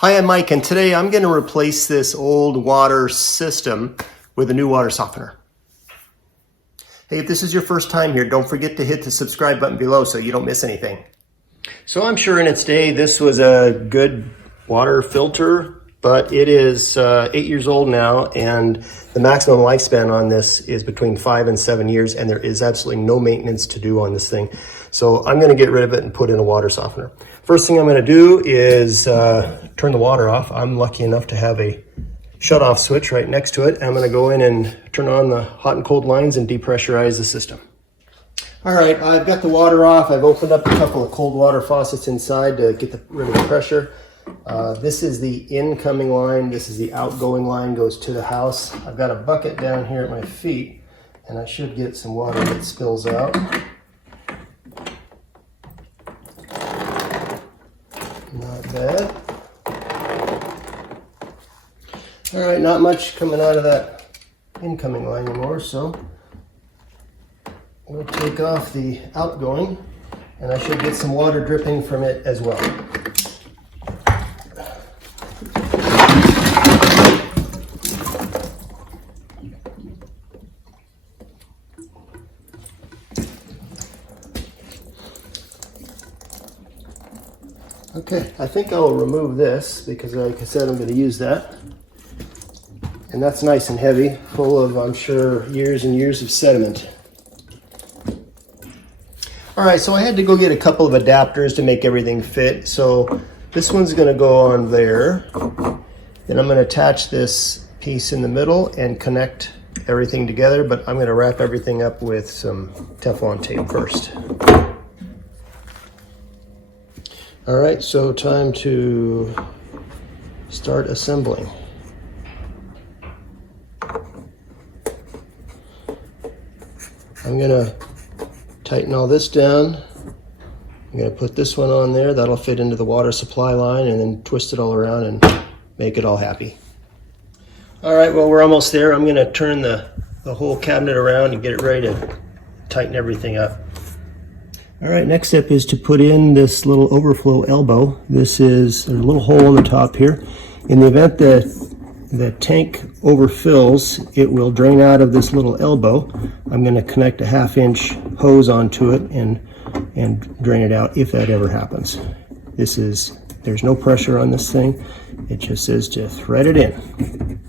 Hi, I'm Mike, and today I'm going to replace this old water system with a new water softener. Hey, if this is your first time here, don't forget to hit the subscribe button below so you don't miss anything. So I'm sure in its day this was a good water filter, but it is 8 years old now, and the maximum lifespan on this is between 5 and 7 years, and there is absolutely no maintenance to do on this thing. So I'm going to get rid of it and put in a water softener. First thing I'm going to do is turn the water off. I'm lucky enough to have a shut-off switch right next to it. I'm going to go in and turn on the hot and cold lines and depressurize the system. All right, I've got the water off. I've opened up a couple of cold water faucets inside to get rid of the pressure. This is the incoming line. This is the outgoing line, goes to the house. I've got a bucket down here at my feet, and I should get some water that spills out. Not bad. All right, not much coming out of that incoming line anymore, so we'll take off the outgoing, and I should get some water dripping from it as well. Okay, I think I'll remove this because, like I said, I'm going to use that. And that's nice and heavy, full of, I'm sure, years and years of sediment. All right, so I had to go get a couple of adapters to make everything fit. So this one's going to go on there. Then I'm going to attach this piece in the middle and connect everything together, but I'm going to wrap everything up with some Teflon tape first. All right, so time to start assembling. I'm gonna tighten all this down. I'm gonna put this one on there. That'll fit into the water supply line, and then twist it all around and make it all happy. All right, well, we're almost there. I'm gonna turn the whole cabinet around and get it ready to tighten everything up. All right, next step is to put in this little overflow elbow. There's a little hole in the top here. In the event that the tank overfills, it will drain out of this little elbow. I'm going to connect a 1/2-inch hose onto it and drain it out if that ever happens. There's no pressure on this thing. It just says to thread it in.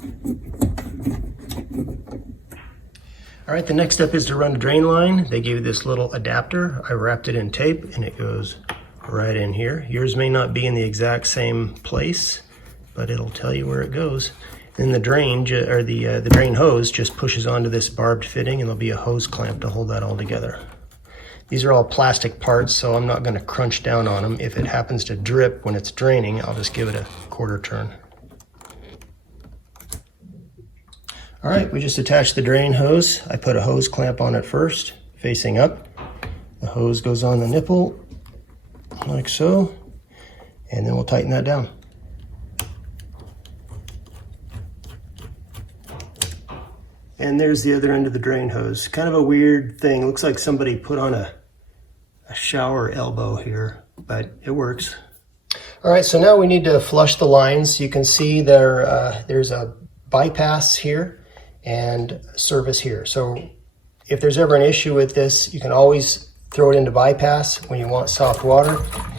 All right, the next step is to run a drain line. They gave you this little adapter. I wrapped it in tape and it goes right in here. Yours may not be in the exact same place, but it'll tell you where it goes. Then the drain, the drain hose just pushes onto this barbed fitting, and there'll be a hose clamp to hold that all together. These are all plastic parts, so I'm not gonna crunch down on them. If it happens to drip when it's draining, I'll just give it a quarter turn. All right, we just attached the drain hose. I put a hose clamp on it first, facing up. The hose goes on the nipple, like so, and then we'll tighten that down. And there's the other end of the drain hose. Kind of a weird thing. Looks like somebody put on a shower elbow here, but it works. All right, so now we need to flush the lines. You can see there's a bypass here and service here. So if there's ever an issue with this, you can always throw it into bypass. When you want soft water,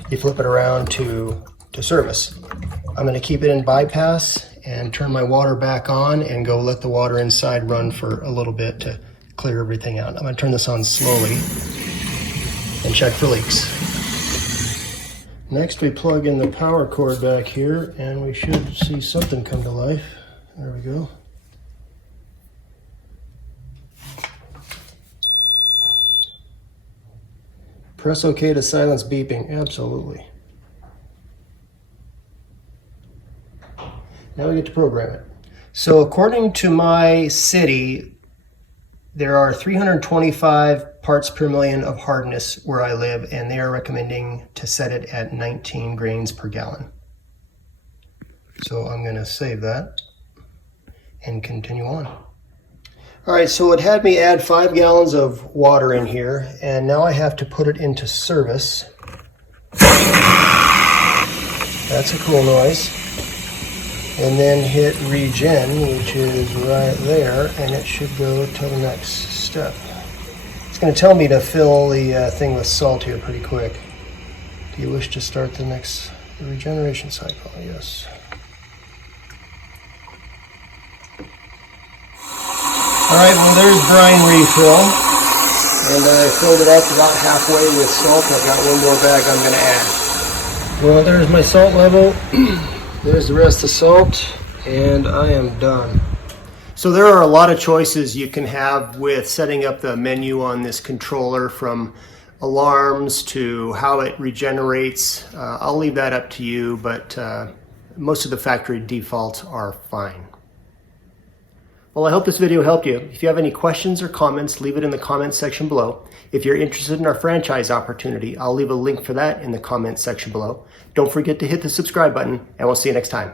you flip it around to service. I'm going to keep it in bypass and turn my water back on and go let the water inside run for a little bit to clear everything out. I'm going to turn this on slowly and check for leaks. Next, we plug in the power cord back here, and we should see something come to life. There we go. Press OK to silence beeping. Absolutely. Now we get to program it. So according to my city, there are 325 parts per million of hardness where I live, and they are recommending to set it at 19 grains per gallon. So I'm going to save that and continue on. All right, so it had me add 5 gallons of water in here, and now I have to put it into service. That's a cool noise. and then hit regen, which is right there, and it should go to the next step. It's going to tell me to fill the thing with salt here pretty quick. Do you wish to start the next regeneration cycle? Yes. Alright, well there's brine refill, and I filled it up about halfway with salt. I've got one more bag I'm going to add. Well, there's my salt level. There's the rest of the salt, and I am done. So there are a lot of choices you can have with setting up the menu on this controller, from alarms to how it regenerates. I'll leave that up to you, but most of the factory defaults are fine. Well, I hope this video helped you. If you have any questions or comments, leave it in the comments section below. If you're interested in our franchise opportunity, I'll leave a link for that in the comments section below. Don't forget to hit the subscribe button, and we'll see you next time.